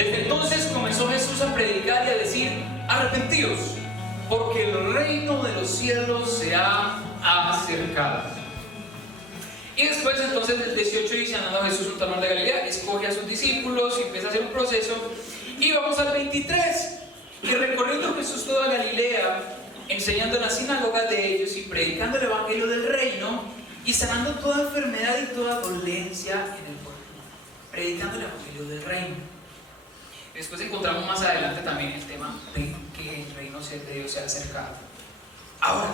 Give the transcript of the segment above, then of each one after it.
Desde entonces comenzó Jesús a predicar y a decir: arrepentíos, porque el reino de los cielos se ha acercado. Y después, entonces, del 18 dice: andando Jesús junto al mar de Galilea, escoge a sus discípulos y empieza a hacer un proceso. Y vamos al 23. Y recorriendo Jesús toda Galilea, enseñando en las sinagogas de ellos y predicando el evangelio del reino y sanando toda enfermedad y toda dolencia en el pueblo. Predicando el evangelio del reino. Después encontramos más adelante también el tema de que el reino de Dios se ha acercado. Ahora,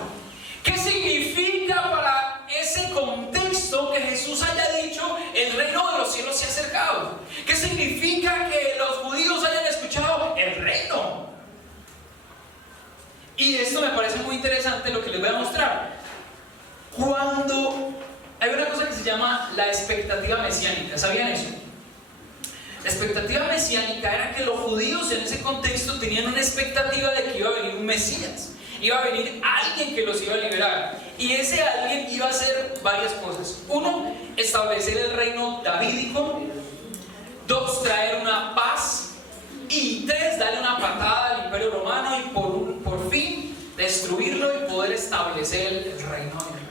¿qué significa para ese contexto que Jesús haya dicho el reino de los cielos se ha acercado? ¿Qué significa que los judíos hayan escuchado el reino? Y esto me parece muy interesante lo que les voy a mostrar. Cuando hay una cosa que se llama la expectativa mesiánica, ¿sabían eso? La expectativa mesiánica era que los judíos en ese contexto tenían una expectativa de que iba a venir un Mesías, iba a venir alguien que los iba a liberar, y ese alguien iba a hacer varias cosas. Uno, establecer el reino davídico. Dos, traer una paz. Y tres, darle una patada al imperio romano y por fin destruirlo y poder establecer el reino de Israel.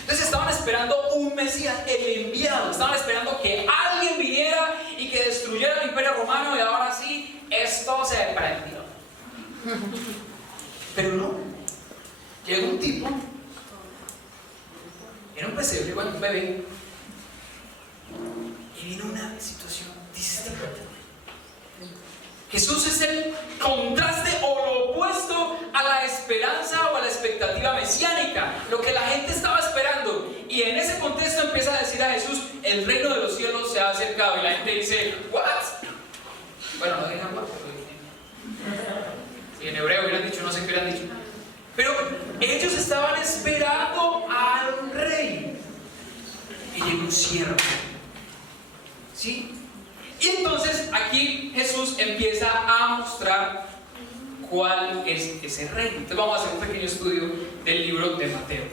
Entonces estaban esperando un Mesías, el enviado. Estaban esperando que alguien viniera y que destruyera el imperio romano, y ahora sí, esto se prendió. Pero no. Llegó un tipo, era un pesebre, igual un bebé, y vino una situación distinta. Jesús es el contraste o lo opuesto a la esperanza o a la expectativa mesiánica, lo que la gente estaba esperando. Y en ese contexto empieza a decir a Jesús: el reino de los cielos se ha acercado. Y la gente dice: ¿what? Bueno, no digan what, y en hebreo hubieran dicho, no sé qué hubieran dicho. Pero ellos estaban esperando a un rey. Y llegó un siervo. ¿Sí? Y entonces aquí Jesús empieza a mostrar cuál es ese reino. Entonces vamos a hacer un pequeño estudio del libro de Mateo.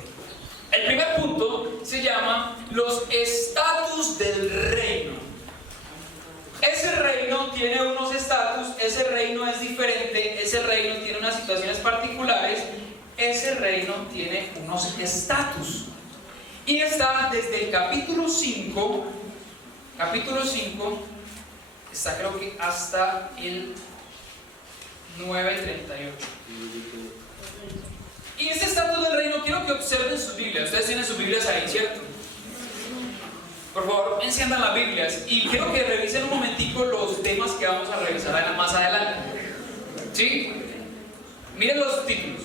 El primer punto se llama los estatus del reino. Ese reino tiene unos estatus, ese reino es diferente, ese reino tiene unas situaciones particulares, ese reino tiene unos estatus. Y está desde el capítulo 5, está creo que hasta el 9:38. Y este estatus del reino quiero que observen sus Biblias. Ustedes tienen sus Biblias ahí, ¿cierto? Por favor, enciendan las Biblias y quiero que revisen un momentico los temas que vamos a revisar más adelante. ¿Sí? Miren los títulos.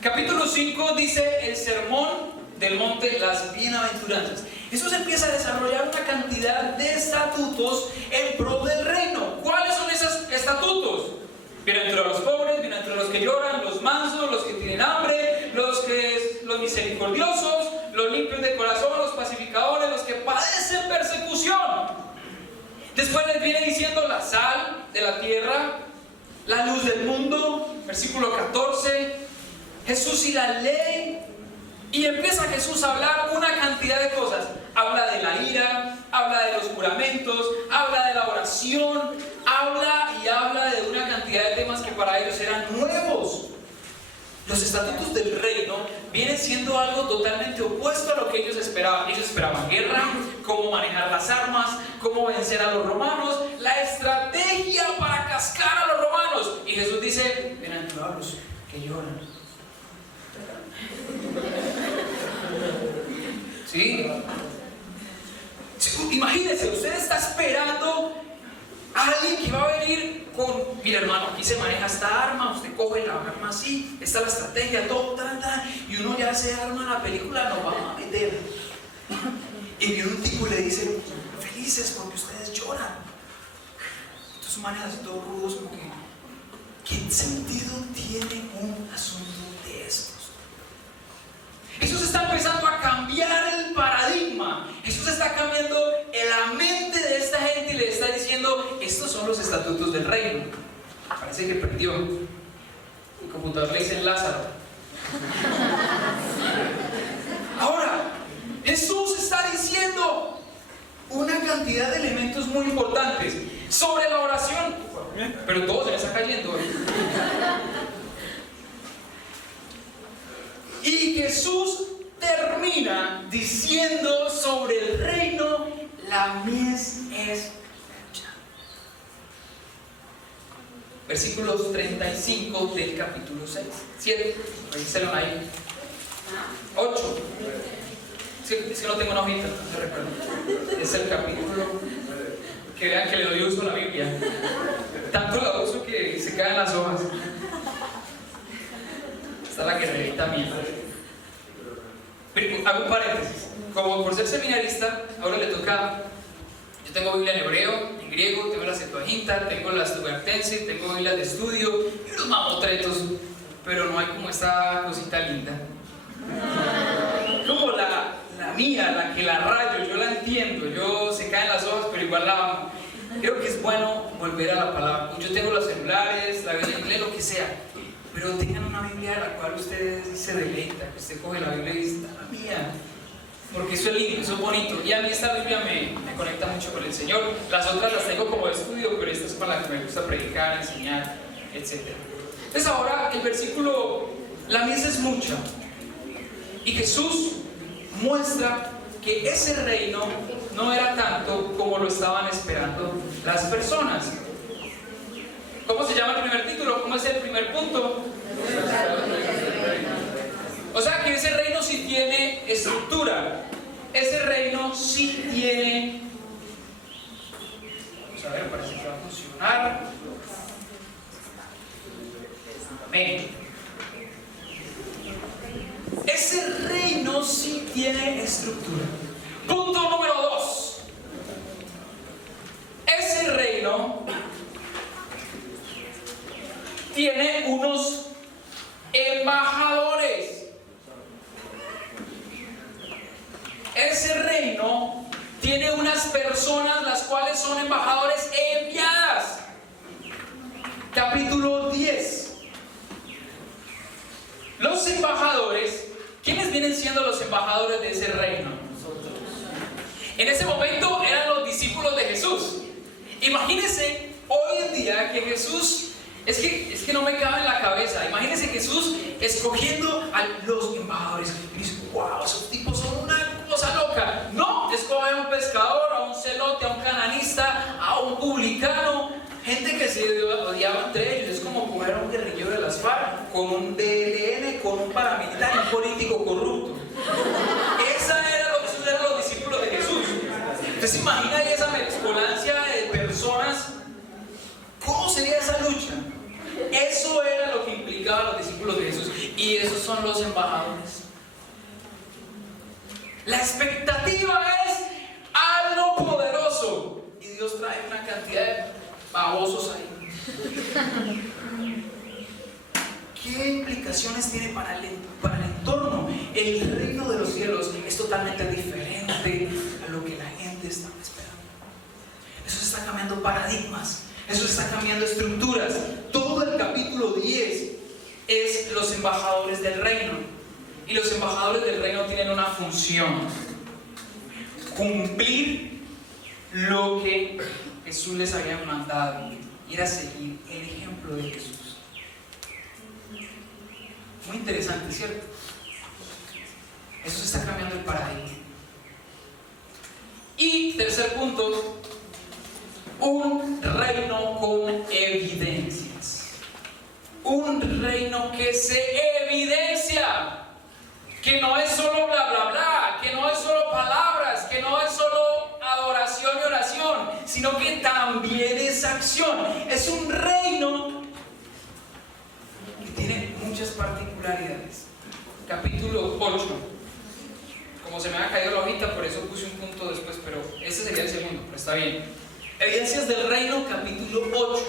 Capítulo 5 dice el sermón del monte, las bienaventuranzas. Jesús empieza a desarrollar una cantidad de estatutos en pro del reino. ¿Cuáles son esos estatutos? Bienaventurados los pobres, bienaventurados los que lloran, los mansos, los que tienen hambre, los misericordiosos, los limpios de corazón, los pacificadores, los que padecen persecución. Después les viene diciendo la sal de la tierra, la luz del mundo, versículo 14, Jesús y la ley. Y empieza Jesús a hablar una cantidad de cosas. Habla de la ira, habla de los juramentos, habla de la oración, habla de una cantidad de temas que para ellos eran nuevos. Los estatutos del reino vienen siendo algo totalmente opuesto a lo que ellos esperaban. Ellos esperaban guerra, cómo manejar las armas, cómo vencer a los romanos, la estrategia para cascar a los romanos. Y Jesús dice: bienaventurados que lloran. ¿Sí? Imagínense, usted está esperando a alguien que va a venir con: mira hermano, aquí se maneja esta arma, usted coge la arma así, esta es la estrategia, todo, y uno ya se arma la película, nos vamos a meter. Y viene un tipo y le dice: felices porque ustedes lloran. Entonces maneja así todo rudos, como que ¿qué sentido tiene un asunto de estos? Jesús está empezando a cambiar el paradigma. Jesús está cambiando la mente de esta gente y le está diciendo: estos son los estatutos del reino. Parece que perdió. El computador le dice Lázaro. Ahora, Jesús está diciendo una cantidad de elementos muy importantes sobre la oración. pero todo se me está cayendo. Y Jesús termina diciendo sobre el reino: la mies es mucha. Versículos 35 del capítulo 6, 7, revíselo ahí. 8. Es que no tengo una hojita, no te recuerdo. Es el capítulo. Que vean que le doy uso a la Biblia. Tanto la uso que se caen las hojas. Está la guerrerita mía. Hago un paréntesis. Como por ser seminarista, ahora le toca. Yo tengo Biblia en hebreo, en griego, tengo la Septuaginta, tengo la Stugartense, tengo Biblia de estudio y unos mamotretos, pero no hay como esta cosita linda. Como la mía, la que la rayo, yo la entiendo, se caen las hojas, pero igual la amo. Creo que es bueno volver a la palabra. Yo tengo los celulares, la Biblia en inglés, lo que sea, pero tengan una Biblia a la cual ustedes se deleitan, que usted coge la Biblia y dice: esta es la mía. Porque eso es lindo, eso es bonito. Y a mí esta Biblia me conecta mucho con el Señor. Las otras las tengo como de estudio, pero esta es para la que me gusta predicar, enseñar, etc. Entonces ahora el versículo: la mies es mucha. Y Jesús muestra que ese reino no era tanto como lo estaban esperando las personas. ¿Cómo se llama el primer título? ¿Cómo es el primer punto? O sea que ese reino sí tiene estructura. Ese reino sí tiene... Vamos a ver, parece que va a funcionar. Amén. Ese reino sí tiene estructura. Punto número 2. Ese reino tiene unos embajadores. Ese reino tiene unas personas las cuales son embajadores enviadas. Capítulo 10. Los embajadores, ¿quiénes vienen siendo los embajadores de ese reino? En ese momento eran los discípulos de Jesús. Imagínense hoy en día que Jesús, es que no me cabe en la cabeza. Imagínense Jesús escogiendo a los embajadores. Y dice: wow, esos tipos son una cosa loca. No, escoge a un pescador, a un celote, a un cananista, a un publicano, gente que se odiaba entre ellos. Es como coger a un guerrillero de las FARC con un DLN, con un paramilitar y un político corrupto. Esos eran los discípulos de Jesús. Entonces imagina esa mezcolancia de personas. ¿Cómo sería esa lucha? Eso era lo que implicaban los discípulos de Jesús. Y esos son los embajadores. La expectativa es algo poderoso. Y Dios trae una cantidad de babosos ahí. ¿Qué implicaciones tiene para el entorno? El reino de los cielos es totalmente diferente a lo que la gente estaba esperando. Eso está cambiando paradigmas. Eso está cambiando estructuras. Todo el capítulo 10 es los embajadores del reino. Y los embajadores del reino tienen una función: cumplir lo que Jesús les había mandado. Ir a seguir el ejemplo de Jesús. Muy interesante, ¿cierto? Eso se está cambiando el paradigma. Y tercer punto: un reino con evidencias. Un reino que se evidencia. Que no es solo bla bla bla, que no es solo palabras, que no es solo adoración y oración, sino que también es acción. Es un reino que tiene muchas particularidades. Capítulo 8. Como se me ha caído la hojita, por eso puse un punto después, pero ese sería el segundo, pero está bien. Evidencias del reino, capítulo 8.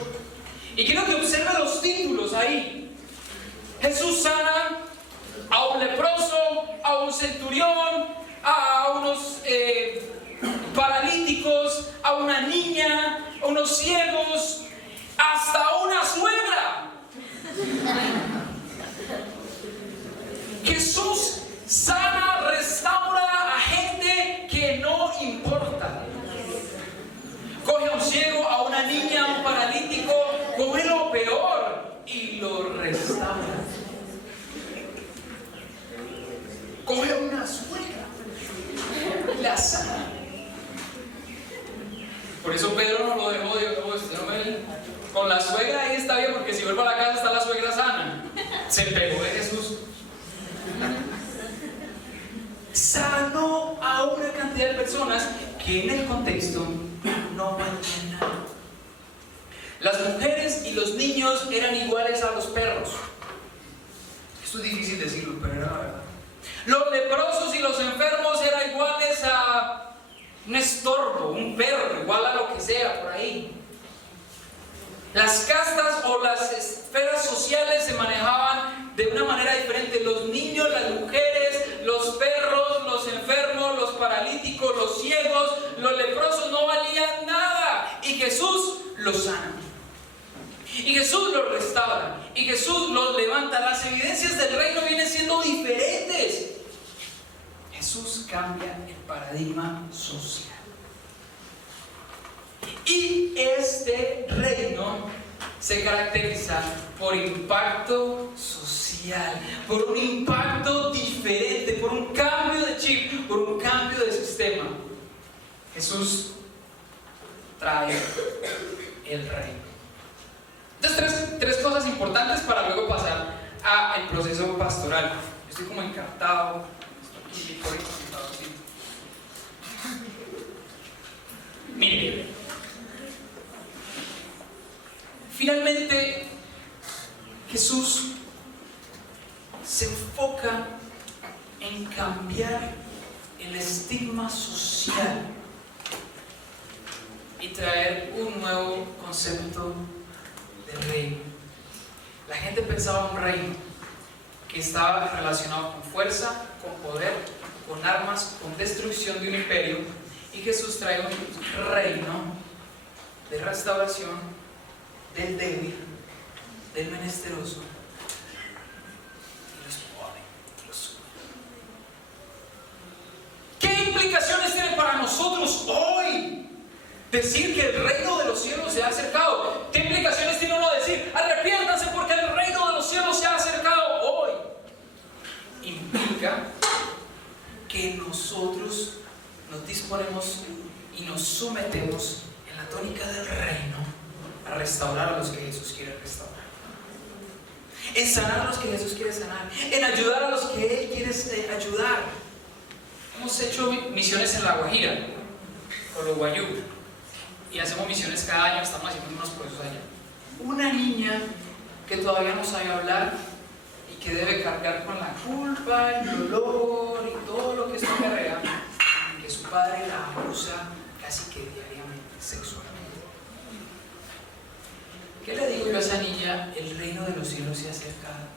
Y quiero que observen los títulos ahí. Jesús sana a un leproso, a un centurión, a unos paralíticos, a una niña, a unos ciegos, hasta una suegra. Jesús sana, restaura a gente que no importa. Coge a un ciego, a una niña, a un paralítico, la sana. Por eso Pedro no lo dejó, dijo, con la suegra ahí está bien, porque si vuelvo a la casa está la suegra sana. Se pegó de Jesús. Sanó a una cantidad de personas que en el contexto no valían nada. Las mujeres y los niños eran iguales a los perros. Esto es difícil decirlo, pero era la verdad. Los leprosos y los enfermos eran iguales a un estorbo, un perro, igual a lo que sea por ahí. Las castas o las esferas sociales se manejaban de una manera diferente. Los niños, las mujeres, los perros, los enfermos, los paralíticos, los ciegos, los leprosos no valían nada. Y Jesús los sana. Y Jesús los restaura. Y Jesús los levanta. Las evidencias del reino vienen siendo diferentes. Jesús cambia el paradigma social. Y este reino se caracteriza por impacto social, por un impacto diferente, por un cambio de chip, por un cambio de sistema. Jesús trae el reino. Entonces, tres cosas importantes para luego pasar al proceso pastoral. Yo estoy como encartado, estoy así. Mire, finalmente Jesús se enfoca en cambiar el estigma social y traer un nuevo concepto de reino. La gente pensaba en un reino que estaba relacionado con fuerza, con poder, con armas, con destrucción de un imperio, y Jesús trae un reino de restauración del débil, del menesteroso y los pobres, los suyos. ¿Qué implicaciones tiene para nosotros hoy decir que el reino de los cielos se ha acercado? ¿Qué implicaciones tiene uno decir arrepiéntanse porque el reino de los cielos se ha acercado hoy? Implica que nosotros nos disponemos y nos sometemos en la tónica del reino a restaurar a los que Jesús quiere restaurar, en sanar a los que Jesús quiere sanar, en ayudar a los que Él quiere ayudar. Hemos hecho misiones en La Guajira, con los guayú, y hacemos misiones cada año, estamos haciendo unos procesos allá. Una niña que todavía no sabe hablar y que debe cargar con la culpa, el dolor y todo lo que esto carga, que su padre la abusa casi que diariamente, sexualmente. ¿Qué le digo yo a esa niña? El reino de los cielos se ha acercado.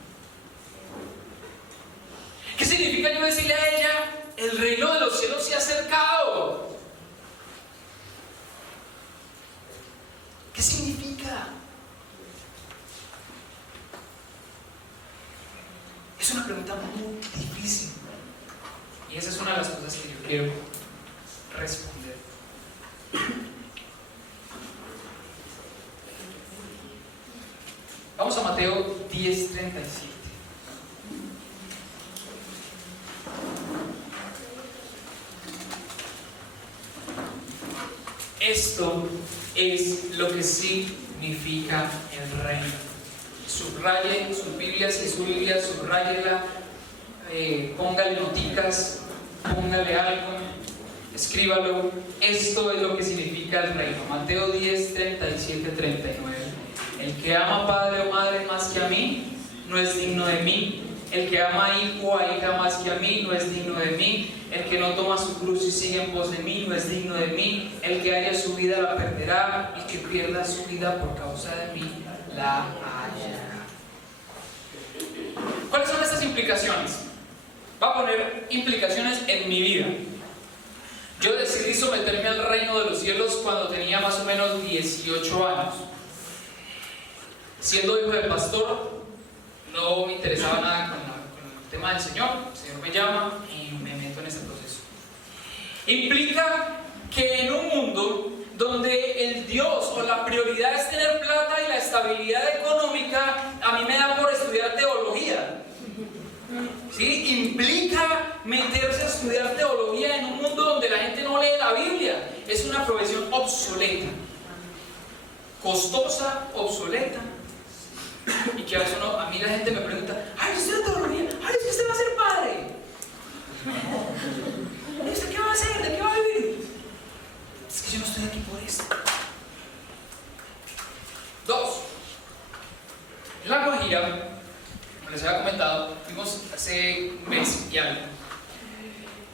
¿Qué significa yo decirle a ella, el reino de los cielos se ha acercado? ¿Qué significa? Es una pregunta muy difícil. Y esa es una de las cosas que yo quiero responder. Vamos a Mateo 10:37. Esto es lo que significa el reino. Subraye su Biblia, si es su Biblia, subrayela, póngale noticas, póngale algo, escríbalo. Esto es lo que significa el reino. Mateo 10, 37, 39. El que ama padre o madre más que a mí, no es digno de mí. El que ama hijo o hija más que a mí, no es digno de mí. El que no toma su cruz y sigue en pos de mí, no es digno de mí. El que haya su vida la perderá, y que pierda su vida por causa de mí la hallará. ¿Cuáles son estas implicaciones? Va a poner implicaciones en mi vida. Yo decidí someterme al reino de los cielos cuando tenía más o menos 18 años. Siendo hijo de pastor, no me interesaba nada con el tema del Señor. El Señor me llama y me meto en este proceso. Implica que en un mundo donde el Dios o la prioridad es tener plata y la estabilidad económica, a mí me da por estudiar teología. ¿Sí? Implica meterse a estudiar teología teología en un mundo donde la gente no lee la Biblia. Es una profesión obsoleta, costosa, obsoleta. Y que a veces a mí la gente me pregunta: ay, ¿usted estudia teología? Ay, es que usted va a ser padre. ¿Y usted qué va a hacer? ¿De qué va a vivir? Es que yo no estoy aquí por esto. 2. En La Guajira, como les había comentado, fuimos hace un mes y algo.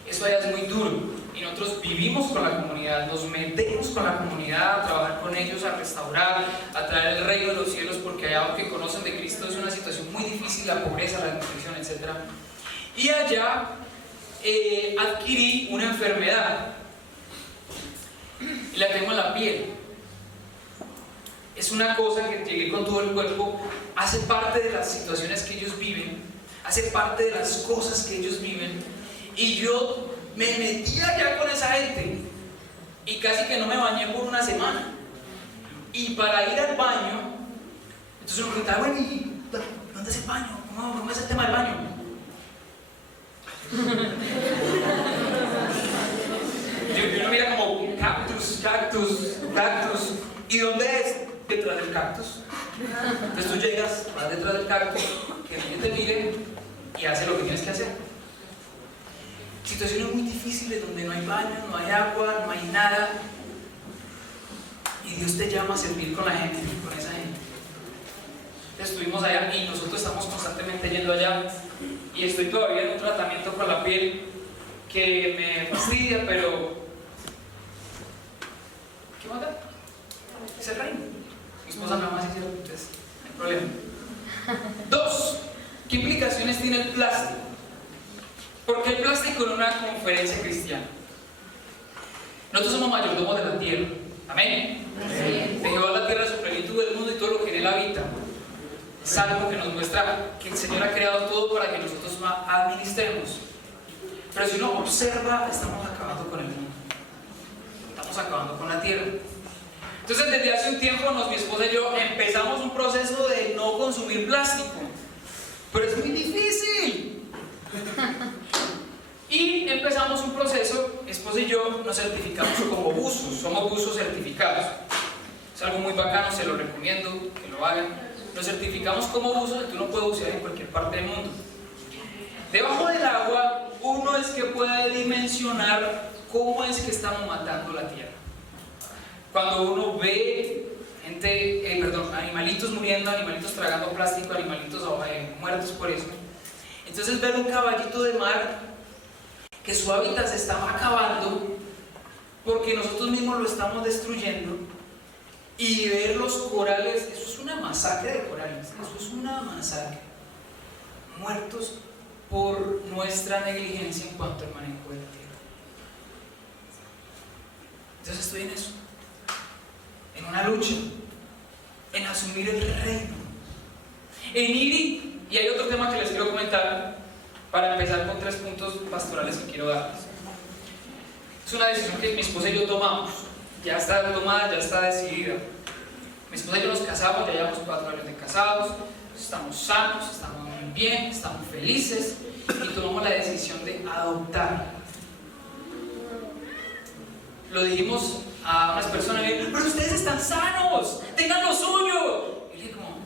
Eso allá es muy duro y nosotros vivimos con la comunidad, nos metemos con la comunidad a trabajar con ellos, a restaurar, a traer el reino de los cielos, porque allá, aunque conocen de Cristo, es una situación muy difícil, la pobreza, la desnutrición, etc. Y allá adquirí una enfermedad y la tengo en la piel. Es una cosa que llegué con todo el cuerpo, hace parte de las situaciones que ellos viven, hace parte de las cosas que ellos viven, y yo me metí allá con esa gente y casi que no me bañé por una semana. Y para ir al baño, entonces uno preguntaba: bueno, ¿y dónde es el baño? ¿Cómo es el tema del baño? Y uno mira como cactus, ¿y dónde es? Detrás del cactus. Entonces tú llegas, vas detrás del cactus, que alguien te mire y hace lo que tienes que hacer. Situaciones muy difíciles donde no hay baño, no hay agua, no hay nada, y Dios te llama a servir con la gente, con esa gente. Entonces estuvimos allá y nosotros estamos constantemente yendo allá, y estoy todavía en un tratamiento con la piel que me fastidia, pero ¿qué manda? Es el reino. Mi esposa me ama así, entonces no hay problema. 2. ¿Qué implicaciones tiene el plástico? ¿Por qué el plástico en una conferencia cristiana? Nosotros somos mayordomos de la tierra. Amén. De Jehová la tierra es su plenitud, del mundo y todo lo que en él habita. Es algo que nos muestra que el Señor ha creado todo para que nosotros administremos. Pero si uno observa, estamos acabando con el mundo. Estamos acabando con la tierra. Entonces, desde hace un tiempo, mi esposa y yo empezamos un proceso de no consumir plástico. Pero es muy difícil. Y empezamos un proceso, mi esposa y yo nos certificamos como buzos, somos buzos certificados. Es algo muy bacano, se lo recomiendo que lo hagan. Nos certificamos como buzos, que uno puede bucear en cualquier parte del mundo. Debajo del agua, uno es que puede dimensionar cómo es que estamos matando la tierra. Cuando uno ve animalitos muriendo, animalitos tragando plástico, animalitos muertos por eso. Entonces ver un caballito de mar que su hábitat se está acabando porque nosotros mismos lo estamos destruyendo, y ver los corales, eso es una masacre de corales, eso es una masacre, muertos por nuestra negligencia en cuanto al manejo de la tierra. Entonces estoy en eso, en una lucha, en asumir el reino, en ir. Y hay otro tema que les quiero comentar para empezar con 3 puntos pastorales que quiero darles. Es una decisión que mi esposa y yo tomamos, ya está tomada, ya está decidida. Mi esposa y yo nos casamos, ya llevamos 4 años de casados, estamos sanos, estamos muy bien, estamos felices, y tomamos la decisión de adoptar. Lo dijimos a unas personas: pero ustedes están sanos, tengan lo suyo. Y le dije como: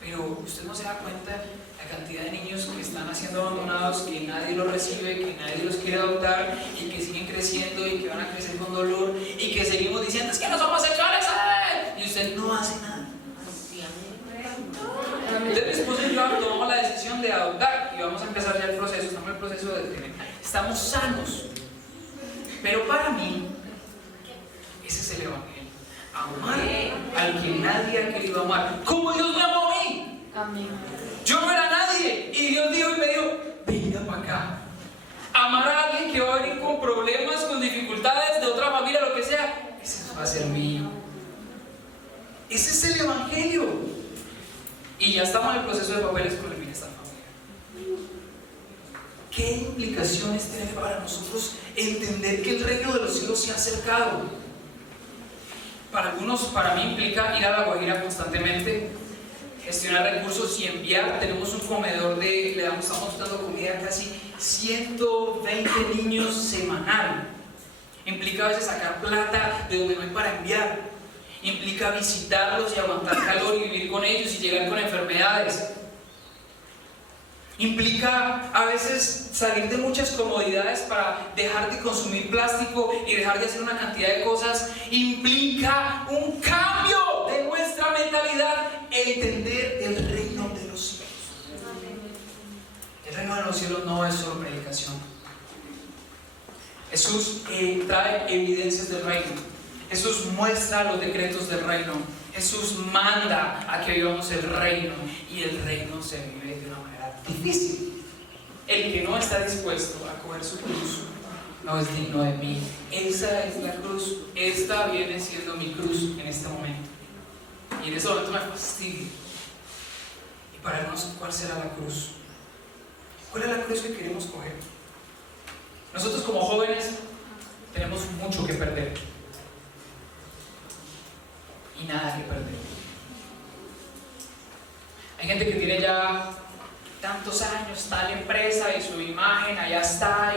pero usted no se da cuenta la cantidad de niños que están siendo abandonados, que nadie los recibe, que nadie los quiere adoptar, y que siguen creciendo y que van a crecer con dolor, y que seguimos diciendo: es que no somos homosexuales, y usted no hace nada. Entonces mi esposa y yo tomamos la decisión de adoptar, y vamos a empezar ya el proceso. Estamos en el proceso de tener, estamos sanos, pero para mí ese es el evangelio: amar al que nadie ha querido amar, como Dios me amó a mí. Amén. Yo no era nadie, y Dios dijo y me dijo: venga para acá. Amar a alguien que va a venir con problemas, con dificultades, de otra familia, lo que sea, ese va a ser mío. Ese es el evangelio. Y ya estamos en el proceso de papeles con el bienestar familiar. ¿Qué implicaciones tiene para nosotros entender que el reino de los cielos se ha acercado? Para algunos, para mí implica ir a La Guajira constantemente, gestionar recursos y enviar. Tenemos un comedor estamos dando comida a casi 120 niños semanal. Implica a veces sacar plata de donde no hay para enviar. Implica visitarlos y aguantar calor y vivir con ellos y llegar con enfermedades. Implica a veces salir de muchas comodidades para dejar de consumir plástico y dejar de hacer una cantidad de cosas. Implica un cambio de nuestra mentalidad, entender el reino de los cielos. El reino de los cielos no es solo predicación. Jesús trae evidencias del reino. Jesús muestra los decretos del reino. Jesús manda a que vivamos el reino, y el reino se vive de una manera difícil. El que no está dispuesto a coger su cruz no es digno de mí. Esa es la cruz. Esta viene siendo mi cruz en este momento. Y en ese momento me fastidia. Y para algunos, ¿cuál será la cruz? ¿Cuál es la cruz que queremos coger? Nosotros como jóvenes tenemos mucho que perder y nada que perder. Hay gente que tiene ya tantos años, tal empresa y su imagen allá está,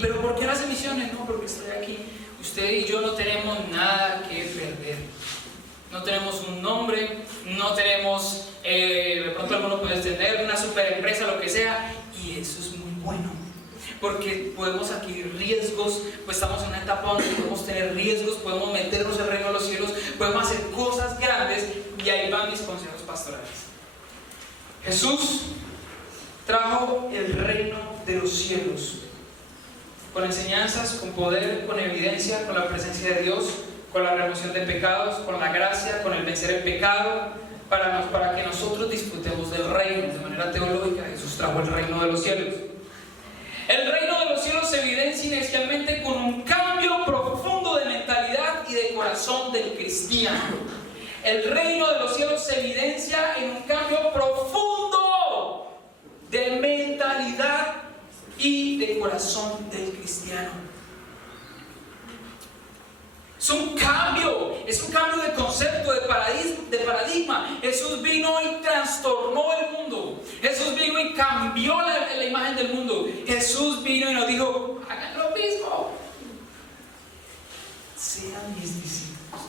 pero ¿por qué no hace misiones? No, porque estoy aquí. Usted y yo no tenemos nada que perder. No tenemos un nombre, no tenemos, de pronto alguno puede tener una super empresa, lo que sea, y eso es muy bueno. Porque podemos adquirir riesgos, pues estamos en una etapa donde podemos tener riesgos, podemos meternos en el reino de los cielos, podemos hacer cosas grandes, y ahí van mis consejos pastorales. Jesús trajo el reino de los cielos con enseñanzas, con poder, con evidencia, con la presencia de Dios, con la remoción de pecados, con la gracia, con el vencer el pecado, para que nosotros disfrutemos del reino. De manera teológica, Jesús trajo el reino de los cielos. El reino de los cielos se evidencia inicialmente con un cambio profundo de mentalidad y de corazón del cristiano. El reino de los cielos se evidencia en un cambio profundo de mentalidad y de corazón del cristiano. Es un cambio de concepto, de paradigma. Jesús vino y trastornó el mundo. Jesús vino y cambió la imagen del mundo. Jesús vino y nos dijo: hagan lo mismo. Sean mis discípulos.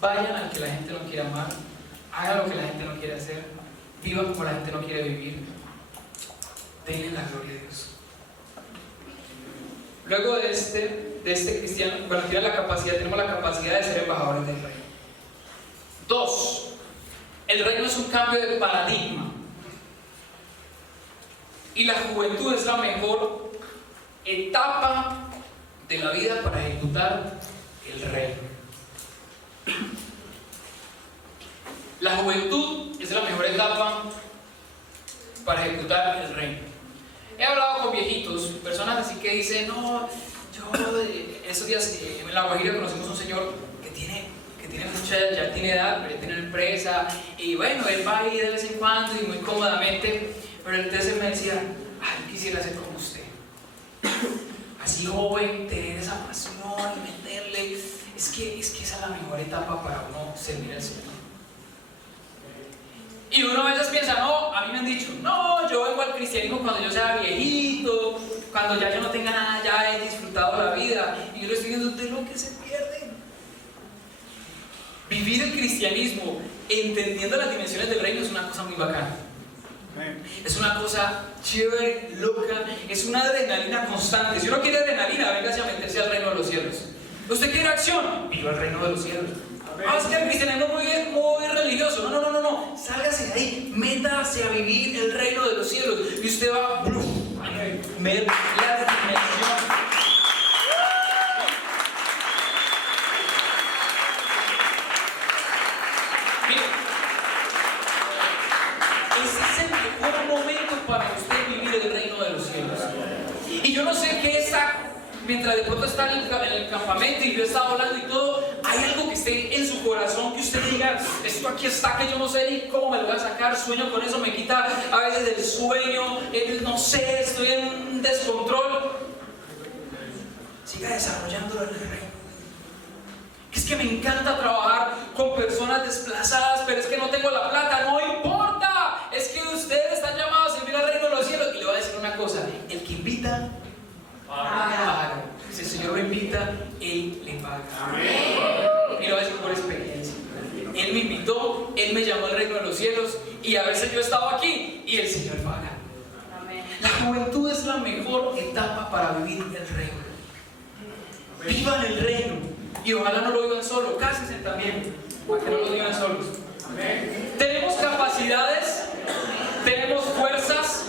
Vayan al que la gente no quiere amar. Hagan lo que la gente no quiere hacer. Vivan como la gente no quiere vivir. Denle la gloria a Dios. Luego de este cristiano, bueno, tenemos la capacidad de ser embajadores del reino. 2. El reino es un cambio de paradigma. Y la juventud es la mejor etapa de la vida para ejecutar el reino. La juventud es la mejor etapa para ejecutar el reino. He hablado con viejitos, personas así que dicen: no, yo esos días en La Guajira conocimos un señor que tiene mucha, ya tiene edad, pero ya tiene una empresa, y bueno, él va ahí de vez en cuando y muy cómodamente, pero entonces me decía: ay, quisiera ser como usted, así joven, tener esa pasión y meterle. Es que esa es la mejor etapa para uno servir al Señor. Y uno a veces piensa: no, a mí me han dicho, no, yo vengo al cristianismo cuando yo sea viejito, cuando ya yo no tenga nada, ya he disfrutado la vida. Y yo le estoy diciendo: de lo que se pierde. Vivir el cristianismo entendiendo las dimensiones del reino es una cosa muy bacana. Es una cosa chévere, loca, es una adrenalina constante. Si uno quiere adrenalina, véngase a meterse al reino de los cielos. ¿Usted quiere acción? Viva el reino de los cielos. Es que el cristianismo es muy religioso. No. Sálgase de ahí, métase a vivir el reino de los cielos. Y usted va a ver las dimensiones. Mire, ese es el mejor momento para usted vivir el reino de los cielos. Y yo no sé qué está. Mientras de pronto está en el campamento y yo estaba hablando y todo, hay algo que esté en su corazón que usted diga: esto aquí está, que yo no sé ni cómo me lo voy a sacar, sueño con eso, me quita a veces del sueño, no sé, estoy en un descontrol. Siga desarrollándolo en el reino. Es que me encanta trabajar con personas desplazadas, pero es que no tengo la plata. No importa, es que usted está llamado a servir al reino de los cielos. Y le voy a decir una cosa: el que invita, paga. Si el Señor lo invita, Él le paga. Y lo voy a decir por experiencia. Él me invitó, Él me llamó al reino de los cielos, y a veces yo estaba aquí y el Señor paga. La juventud es la mejor etapa para vivir el reino. Vivan el reino. Y ojalá no lo vivan solo, cásense también, para que no lo vivan solos. Tenemos capacidades, tenemos fuerzas.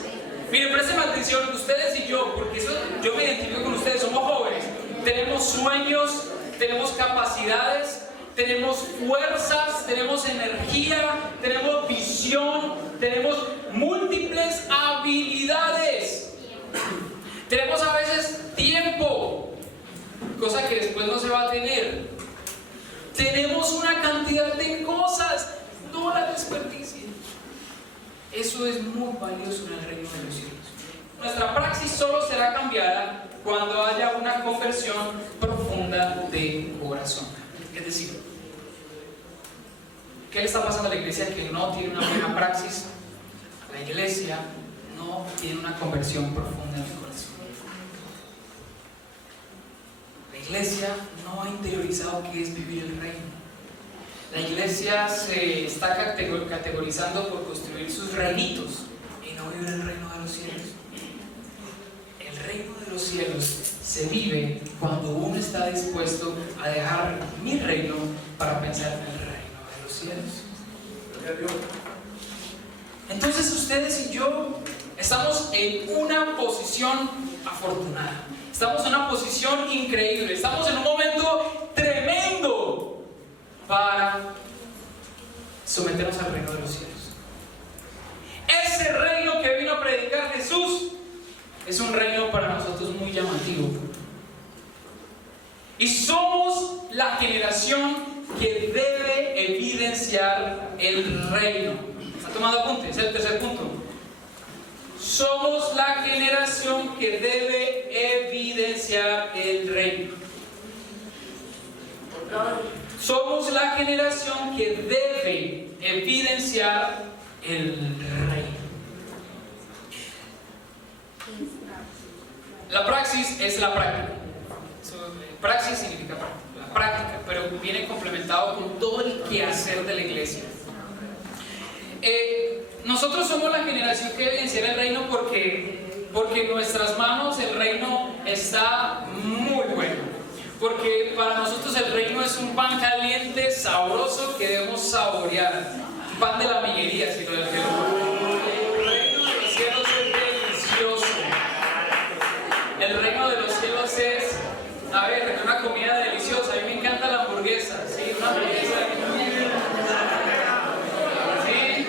Miren, presten atención, ustedes y yo, porque eso, yo me identifico con ustedes, somos jóvenes. Tenemos sueños, tenemos capacidades, tenemos fuerzas, tenemos energía, tenemos visión, tenemos múltiples habilidades. Tenemos a veces tiempo, cosa que después no se va a tener. Tenemos una cantidad de cosas, no las desperdicien. Eso es muy valioso en el reino de los cielos. Nuestra praxis solo será cambiada cuando haya una conversión profunda de corazón. Es decir, ¿qué le está pasando a la iglesia que no tiene una buena praxis? La iglesia no tiene una conversión profunda en el corazón. La iglesia no ha interiorizado qué es vivir el reino. La iglesia se está categorizando por construir sus reinitos y no vivir el reino de los cielos. El reino de los cielos se vive cuando uno está dispuesto a dejar mi reino para pensar en el reino de los cielos. Entonces ustedes y yo estamos en una posición afortunada. Estamos en una posición increíble. Estamos en un momento tremendo para someternos al reino de los cielos. Ese reino que vino a predicar Jesús es un reino para nosotros muy llamativo. Y somos la generación que debe evidenciar el reino. ¿Están tomando apuntes? Es el tercer punto. Somos la generación que debe evidenciar el reino. Somos la generación que debe evidenciar el reino. La praxis es la práctica. Praxis significa la práctica, pero viene complementado con todo el quehacer de la iglesia. Nosotros somos la generación que debe evidenciar el reino porque en nuestras manos el reino está muy bueno. Porque para nosotros el reino es un pan caliente, sabroso, que debemos saborear. Pan de la millería, si lo del cielo. El reino de los cielos es delicioso. El reino de los cielos es, a ver, una comida deliciosa. A mí me encanta la hamburguesa, ¿sí? Una hamburguesa. ¿Sí?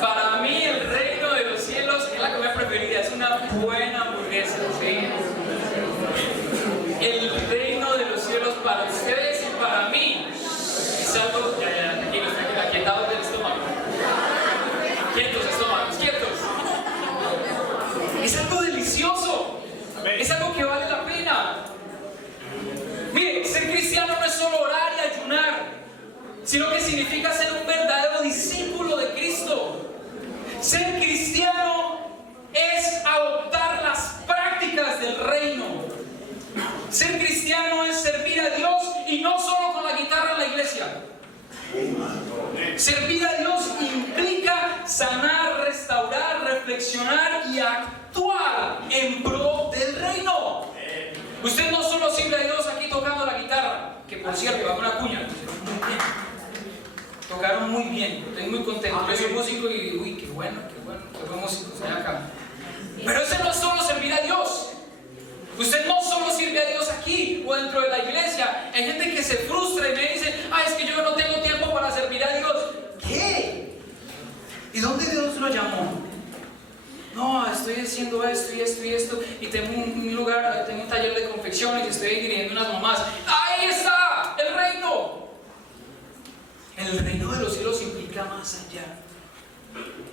Para mí el reino de los cielos es la comida preferida, es una buena hamburguesa, ¿sí? El reino de los cielos para ustedes y para mí es algo, aquietados del estómago, quietos estómagos, quietos, es algo delicioso, es algo que vale la pena. Mire, ser cristiano no es solo orar y ayunar, sino que significa ser un verdadero discípulo de Cristo. Ser cristiano es adoptar las prácticas del reino. Ser cristiano es servir a Dios y no solo con la guitarra en la iglesia. Servir a Dios implica sanar, restaurar, reflexionar y actuar en pro del reino. Usted no solo sirve a Dios aquí tocando la guitarra, que por cierto, hago una cuña. Tocaron muy bien, estoy muy contento. Yo soy músico y uy, qué bueno, qué buen músico, acá. Pero ese no es solo servir a Dios. Usted no solo sirve a Dios aquí o dentro de la iglesia. Hay gente que se frustra y me dice, ay, es que yo no tengo tiempo para servir a Dios. ¿Qué? ¿Y dónde Dios lo llamó? No, estoy haciendo esto y esto y esto, y tengo un lugar, tengo un taller de confección y estoy dirigiendo unas mamás. ¡Ahí está! ¡El reino! El reino de los cielos implica más allá.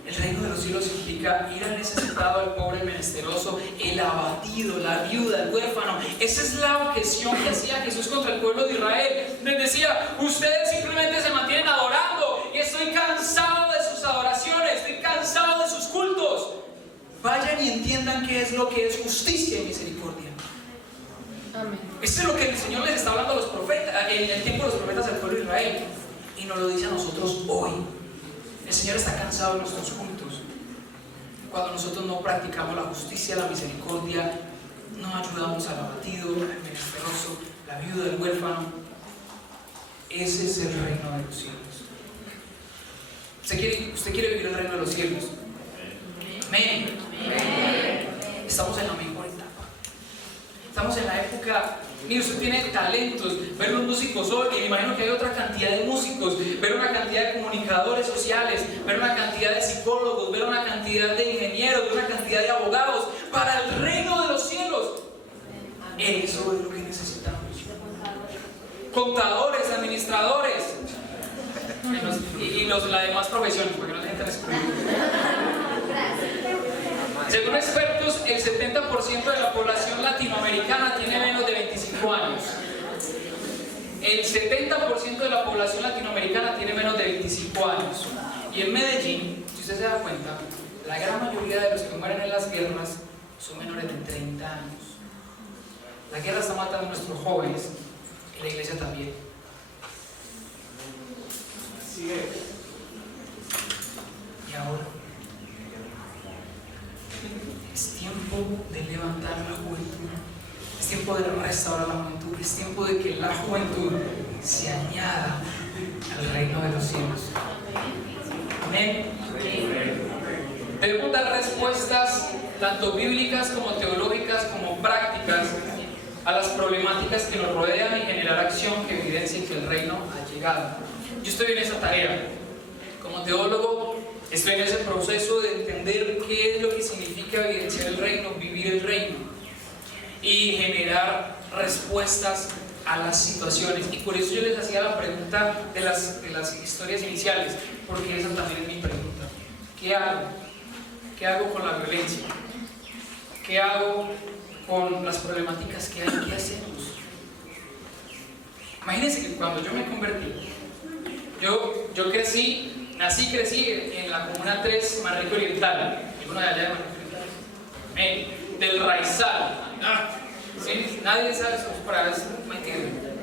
El reino de los cielos implica ir al necesitado, al pobre, el menesteroso, el abatido, la viuda, el huérfano. Esa es la objeción que hacía Jesús contra el pueblo de Israel. Les decía, ustedes simplemente se mantienen adorando y estoy cansado de sus adoraciones, estoy cansado de sus cultos. Vayan y entiendan qué es lo que es justicia y misericordia. Amén. Esto es lo que el Señor les está hablando a los profetas, en el tiempo de los profetas del pueblo de Israel, y nos lo dice a nosotros hoy. El Señor está cansado de nuestros cultos. Cuando nosotros no practicamos la justicia, la misericordia, no ayudamos al abatido, al menesteroso, la viuda, el huérfano. Ese es el reino de los cielos. ¿Usted quiere vivir el reino de los cielos? Amén. Estamos en la mejor etapa. Estamos en la época. Mire, usted tiene talentos, ver los músicos hoy, y me imagino que hay otra cantidad de músicos, ver una cantidad de comunicadores sociales, ver una cantidad de psicólogos, ver una cantidad de ingenieros, ver una cantidad de abogados para el reino de los cielos. Eso es lo que necesitamos. Contadores, administradores y las demás profesiones, porque no la gente les pregunta. Según expertos, el 70% de la población latinoamericana tiene menos de 25 años. El 70% de la población latinoamericana tiene menos de 25 años. Y en Medellín, si usted se da cuenta, la gran mayoría de los que mueren en las guerras son menores de 30 años. La guerra está matando a nuestros jóvenes y la iglesia también. Así es. Y ahora es tiempo de levantar la juventud, es tiempo de restaurar la juventud, es tiempo de que la juventud se añada al reino de los cielos. Amén. Debemos dar respuestas tanto bíblicas como teológicas como prácticas a las problemáticas que nos rodean y generar acción que evidencie que el reino ha llegado. Yo estoy en esa tarea. Como teólogo, estoy en ese proceso de entender qué es lo que significa evidenciar el reino, vivir el reino y generar respuestas a las situaciones. Y por eso yo les hacía la pregunta de las historias iniciales, porque esa también es mi pregunta. ¿Qué hago? ¿Qué hago con la violencia? ¿Qué hago con las problemáticas que hay? ¿Qué hacemos? Imagínense que cuando yo me convertí, yo crecí en la Comuna 3 Manrique Oriental, uno de allá de Manrique Oriental, del Raizal. ¿Sí? Nadie sabe eso, para eso me entienden.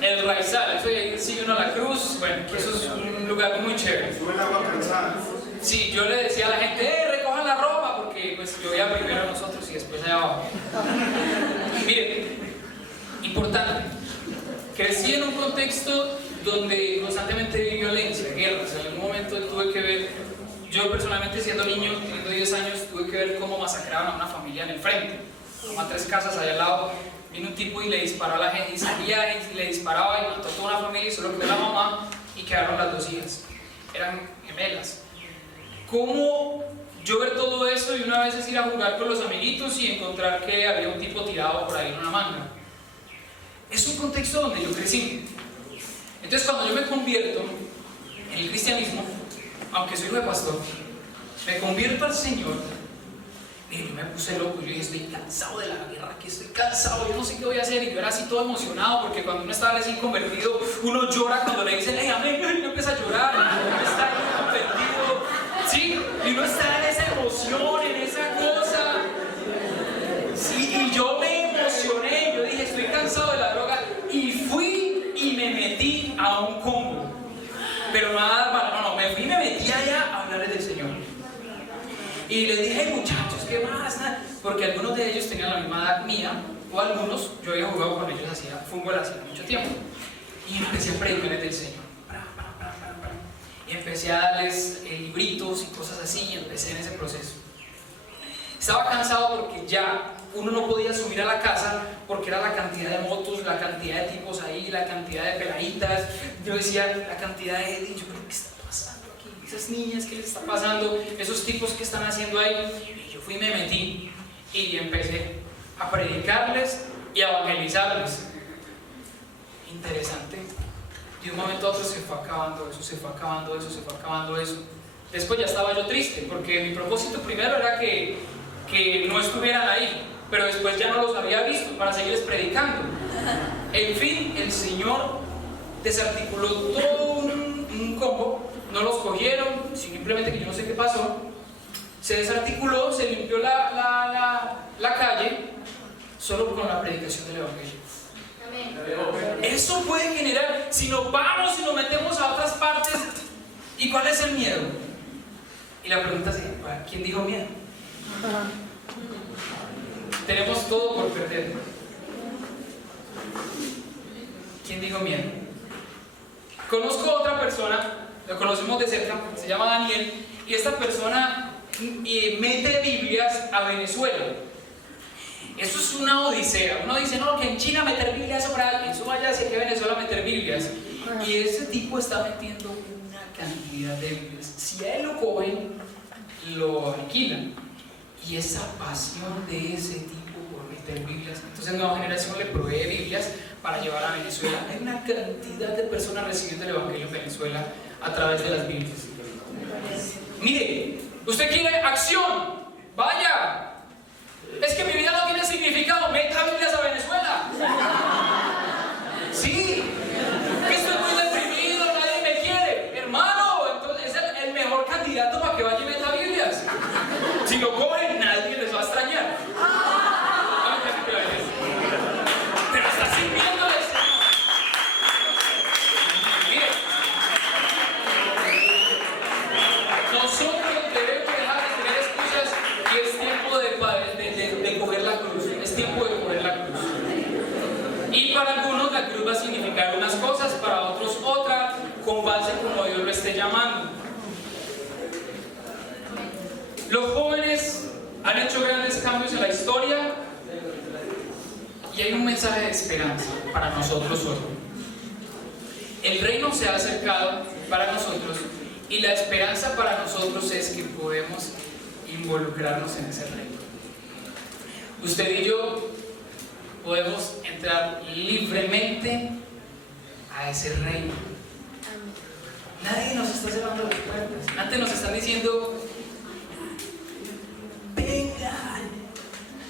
El Raizal, eso ahí sigue uno a la cruz, bueno, eso es un lugar muy chévere. Sube el agua cansada. Sí, yo le decía a la gente, recojan la ropa, porque pues llovía primero a nosotros y después allá abajo. Miren, importante, crecí en un contexto donde constantemente vi violencia, guerras. En algún momento tuve que ver, yo personalmente siendo niño, teniendo 10 años, tuve que ver cómo masacraban a una familia en el frente. Como a 3 casas allá al lado, vino un tipo y le disparó a la gente, y salía y le disparaba y mató a toda una familia y solo quedó la mamá y quedaron las 2 hijas. Eran gemelas. ¿Cómo yo ver todo eso y una vez es ir a jugar con los amiguitos y encontrar que había un tipo tirado por ahí en una manga? Es un contexto donde yo crecí. Entonces cuando yo me convierto en el cristianismo, aunque soy hijo de pastor, me convierto al Señor, yo me puse loco, yo dije, estoy cansado de la guerra, que estoy cansado, yo no sé qué voy a hacer, y yo era así todo emocionado, porque cuando uno está recién convertido, uno llora cuando le dicen, amén, y uno empieza a llorar, uno está ahí convertido, ¿sí? Y uno está en esa emoción, en esa cosa, sí, y yo me emocioné, yo dije, estoy cansado de la droga, y fui y me metí a un combo, pero nada, no, me fui y me metí allá a hablarles del Señor. Y les dije, muchachos, ¿qué más? Porque algunos de ellos tenían la misma edad mía, o algunos, yo había jugado con ellos, hacía fútbol hace mucho tiempo. Y empecé a predicarles del Señor. Y empecé a darles libritos y cosas así, y empecé en ese proceso. Estaba cansado porque ya uno no podía subir a la casa porque era la cantidad de motos, la cantidad de tipos ahí, la cantidad de peladitas. Yo decía, la cantidad de... Yo creo, ¿qué está pasando aquí? Esas niñas, ¿qué les está pasando? Esos tipos, ¿qué están haciendo ahí? Y yo fui y me metí y empecé a predicarles y a evangelizarles. Interesante. De un momento a otro se fue acabando eso, se fue acabando eso, se fue acabando eso. Después ya estaba yo triste porque mi propósito primero era que no estuvieran ahí, pero después ya no los había visto para seguirles predicando. En fin, el Señor desarticuló todo un combo, no los cogieron, simplemente que yo no sé qué pasó. Se desarticuló, se limpió la calle solo con la predicación del Evangelio. Eso puede generar, si nos vamos y nos metemos a otras partes, ¿y cuál es el miedo? Y la pregunta es, ¿quién dijo miedo? Tenemos todo por perder. ¿Quién dijo miedo? Conozco a otra persona, lo conocemos de cerca, se llama Daniel, y esta persona mete Biblias a Venezuela. Eso es una odisea. Uno dice, no, que en China meter Biblias, eso vaya hacia que Venezuela meter Biblias. Y ese tipo está metiendo una cantidad de Biblias. Si a él lo cogen, lo alquilan. Y esa pasión de ese tipo por meter Biblias. Entonces, Nueva Generación le provee Biblias para llevar a Venezuela. Hay una cantidad de personas recibiendo el Evangelio en Venezuela a través de las Biblias. Mire, usted quiere acción, vaya. Es que mi vida no tiene significado, meta Biblias a Venezuela. Sí, que estoy muy deprimido, nadie me quiere. Hermano, entonces es el mejor candidato para que vaya y meta Biblias. Si lo cogen, nadie les va a extrañar. Pero está sirviéndoles. Mire, nosotros debemos dejar de tener excusas y es tiempo de coger la cruz. Es tiempo de coger la cruz. Y para algunos la cruz va a significar unas cosas, para otros otra, con base como Dios lo esté llamando. Los jóvenes han hecho grandes cambios en la historia y hay un mensaje de esperanza para nosotros hoy. El reino se ha acercado para nosotros y la esperanza para nosotros es que podemos involucrarnos en ese reino. Usted y yo podemos entrar libremente a ese reino. Nadie nos está cerrando las puertas. Antes nos están diciendo, vengan.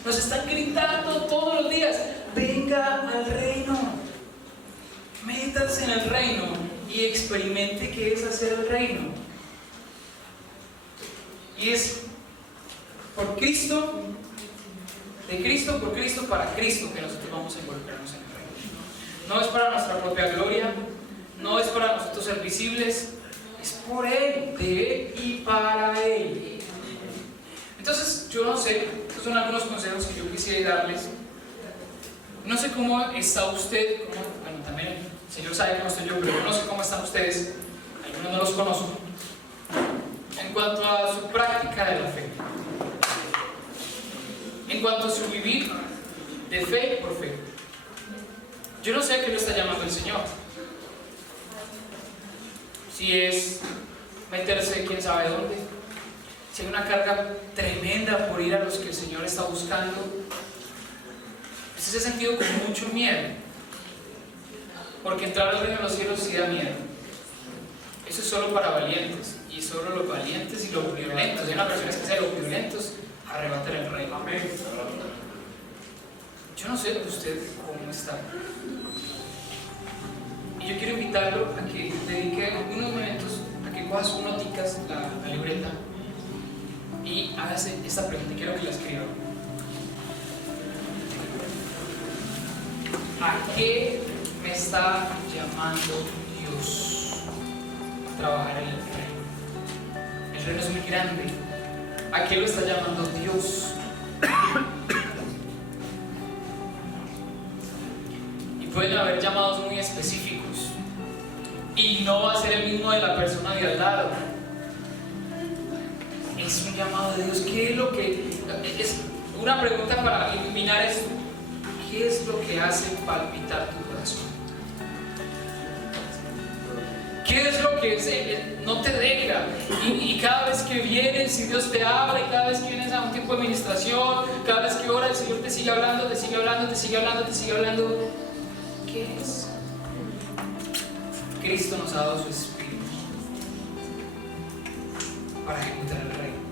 Nos están gritando todos los días, venga al reino. Métanse en el reino y experimente qué es hacer el reino. Y es por Cristo, de Cristo, por Cristo, para Cristo que nosotros vamos a involucrarnos en el reino. No es para nuestra propia gloria, no es para nosotros ser visibles, es por Él, de Él y para Él. Entonces, yo no sé, estos son algunos consejos que yo quisiera darles. No sé cómo está usted, bueno, también el Señor sabe cómo estoy yo, pero yo no sé cómo están ustedes, algunos no los conozco, en cuanto a su práctica de la fe. En cuanto a su vivir de fe por fe. Yo no sé a qué lo está llamando el Señor. Si es meterse quién sabe dónde, si hay una carga tremenda por ir a los que el Señor está buscando. Usted se ha sentido con mucho miedo, porque entrar al reino de los cielos sí da miedo. Eso es solo para valientes, y solo los valientes y los violentos. Hay una persona que dice: los violentos arrebatan el reino. Amén. Yo no sé usted cómo está, y yo quiero invitarlo a que dedique unos momentos a que coja sus noticas, la libreta, y hágase esta pregunta. Quiero que la escriba. ¿A qué me está llamando Dios a trabajar en el reino? El reino es muy grande. ¿A qué lo está llamando Dios? Y pueden haber llamados muy específicos, y no va a ser el mismo de la persona de al lado. Es un llamado de Dios. ¿Qué es lo que es? Una pregunta para iluminar esto. ¿Qué es lo que hace palpitar tu corazón? ¿Qué es lo que no te deja? Y cada vez que vienes, si Dios te habla, y cada vez que vienes a un tiempo de administración, cada vez que ora, el Señor te sigue hablando, te sigue hablando, te sigue hablando, te sigue hablando. ¿Qué es? Cristo nos ha dado su Espíritu para ejecutar el reino.